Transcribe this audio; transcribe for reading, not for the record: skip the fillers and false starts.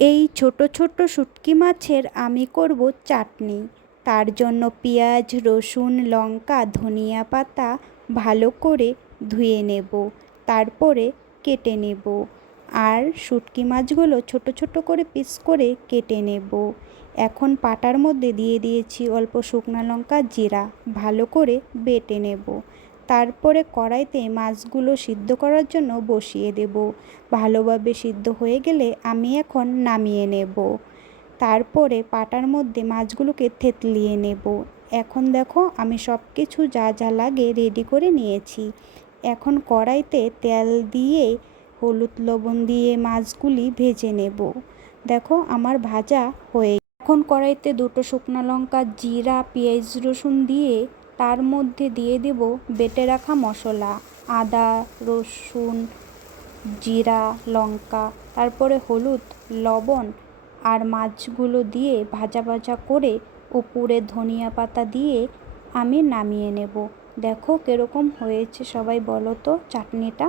এই ছোট ছোট শুটকি মাছের আমি করব চাটনি। তার জন্য পেঁয়াজ, রসুন, লঙ্কা, ধনিয়া পাতা ভালো করে ধুয়ে নেব, তারপরে কেটে নেব। আর শুটকি মাছগুলো ছোট ছোট করে পিস করে কেটে নেব। এখন পাটার মধ্যে দিয়ে দিয়েছি অল্প শুকনো লঙ্কা, জিরা, ভালো করে বেটে নেব। তারপরে কড়াইতে মাছগুলো সিদ্ধ করার জন্য বসিয়ে দেব। ভালোভাবে সিদ্ধ হয়ে গেলে আমি এখন নামিয়ে নেব। তারপরে পাটার মধ্যে মাছগুলোকে থেতলিয়ে নেব। এখন দেখো আমি সব কিছু যা যা লাগে রেডি করে নিয়েছি। এখন কড়াইতে তেল দিয়ে হলুদ লবণ দিয়ে মাছগুলি ভেজে নেব। দেখো আমার ভাজা হয়ে এখন কড়াইতে দুটো শুকনো লঙ্কা, জিরা, পেঁয়াজ, রসুন দিয়ে তার মধ্যে দিয়ে দেব বেটে রাখা মশলা, আদা, রসুন, জিরা, লঙ্কা, তারপরে হলুদ, লবণ আর মাছগুলো দিয়ে ভাজা ভাজা করে উপরে ধনিয়া পাতা দিয়ে আমি নামিয়ে নেব। দেখো কীরকম হয়েছে, সবাই বলো তো চাটনিটা।